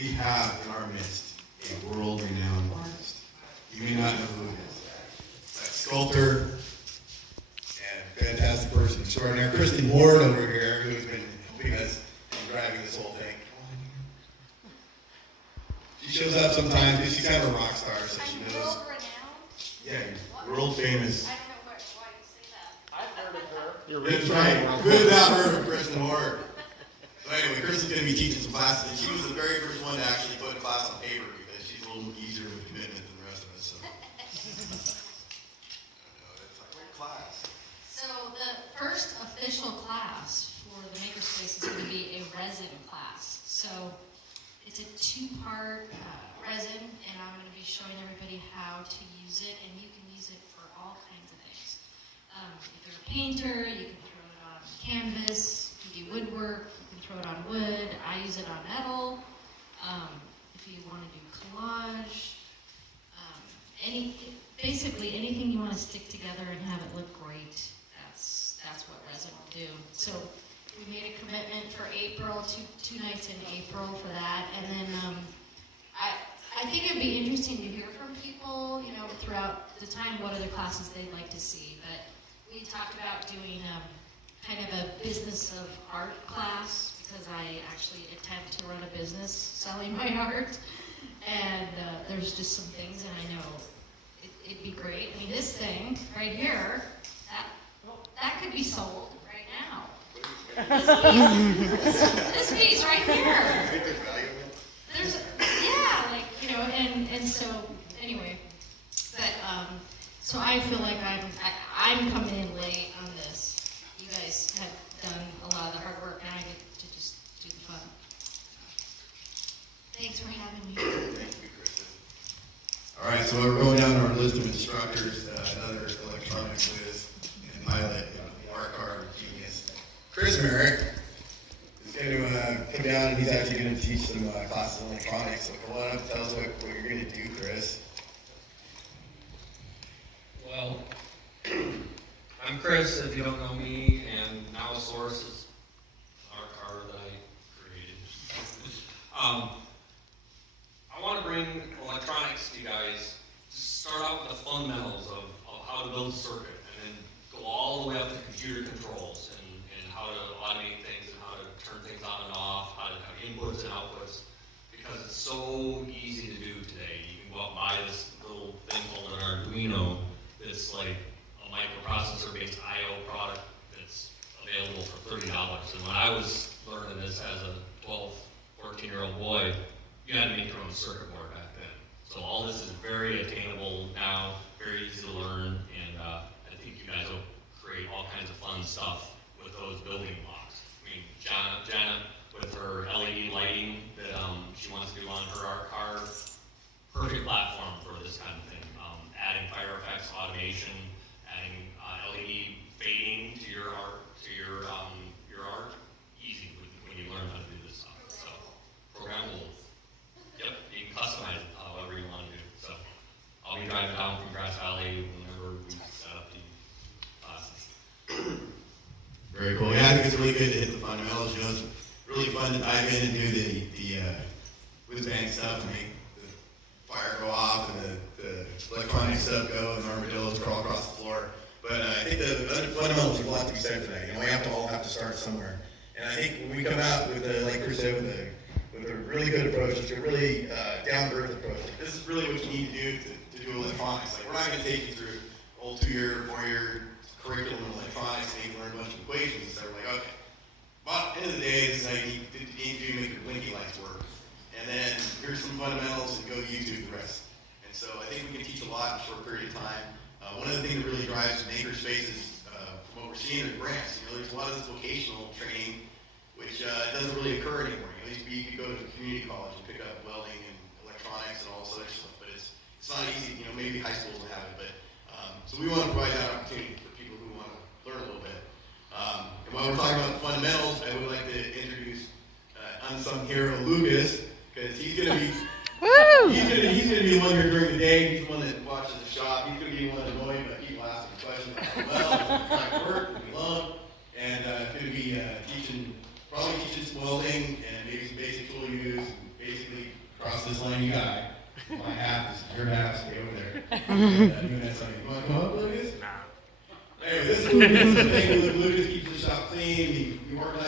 we have in our midst a world-renowned artist. You may not know who it is. That sculptor and fantastic person extraordinaire, Kristen Ward over here, who's been helping us and driving this whole thing. She shows up sometimes because she's kind of a rock star, so she knows. World-renowned? Yeah, world famous. I don't know why you say that. I've heard of her. That's right. Good without her from Kristen Ward. So anyway, Kristen's going to be teaching some classes, and she was the very first one to actually put a class on paper because she's a little easier with commitment than the rest of us. So. I don't know, it's like, what class? So the first official class for the Makerspace is going to be a resin class. So it's a two-part resin, and I'm going to be showing everybody how to use it, and you can use it for all kinds of things. If you're a painter, you can throw it on canvas. If you do woodwork, you can throw it on wood. I use it on metal. If you want to do collage, basically anything you want to stick together and have it look great, that's what resin will do. So we made a commitment for April, two nights in April for that, and then I think it'd be interesting to hear from people, throughout the time what other classes they'd like to see. But we talked about doing kind of a business of art class, because I actually attempt to run a business selling my art, and there's just some things, and I know it'd be great. I mean, this thing right here, that could be sold right now. This piece right here. There's, and so anyway, but so I feel like I'm coming in late on this. You guys have done a lot of the hard work, and I get to just do the fun. Thanks for having me. Thank you, Kristen. All right, so we're going down our list of instructors, another electronic whiz and pilot, art card genius. Chris Merrick is going to come down, and he's actually going to teach some classes on electronics. So come on up, tell us what you're going to do, Chris. Well, I'm Chris, if you don't know me, and Nowsource is our car that I created. I want to bring electronics to you guys to start out with the fundamentals of how to build a circuit, and then go all the way up to computer controls and how to automate things and how to turn things on and off, how to have inputs and outputs, because it's so easy to do today. You can go out and buy this little thing called an Arduino that's like a microprocessor-based I/O product that's available for $30. And when I was learning this as a 12, 14-year-old boy, you had to make your own circuit board back then. So all this is very attainable now, very easy to learn, and I think you guys will create all kinds of fun stuff with those building blocks. I mean, Jana with her LED lighting that she wants to do on her art car, perfect platform for this kind of thing. Adding fire effects, automation, adding LED fading to your art, easy when you learn how to do this stuff. So, programmable. Yep, you can customize it however you want to do. So, I'll be driving down from Grass Valley whenever we set up the classes. Very cool. Yeah, I think it's really good to hit the fundamentals. It's really fun to dive in and do the whiz-bang stuff and make the fire go off and the electronic stuff go and armadillos crawl across the floor. But I think the fundamentals have a lot to be said for that. We all have to start somewhere. And I think when we come out with, like Chris said, with a really good approach, it's a really down-to-earth approach. This is really what you need to do to do electronics. Like, we're not going to take you through old 2-year, 4-year curriculum in electronics and you learn a bunch of equations and stuff. Like, okay. But at the end of the day, this is how you need to make your blinky lights work. And then here's some fundamentals and go YouTube the rest. And so I think we can teach a lot in a short period of time. One of the things that really drives Makerspace is, from what we're seeing, are grants. There's a lot of this vocational training, which doesn't really occur anymore. You could go to a community college and pick up welding and electronics and all this other stuff, but it's not easy. Maybe high schools will have it, but so we want to provide that opportunity for people who want to learn a little bit. And while we're talking about the fundamentals, I would like to introduce unsung hero Lucas, because he's going to be he's going to be the one here during the day. He's the one that watches the shop. He's going to be the one annoying by people asking questions about how work, what we love, and going to be probably teaching some welding and maybe some basic tool use, and basically this lame guy. My half is your half, stay over there. And doing that something. You want to come up, Lucas? Anyway, this is the thing with Lucas keeps the shop clean. We work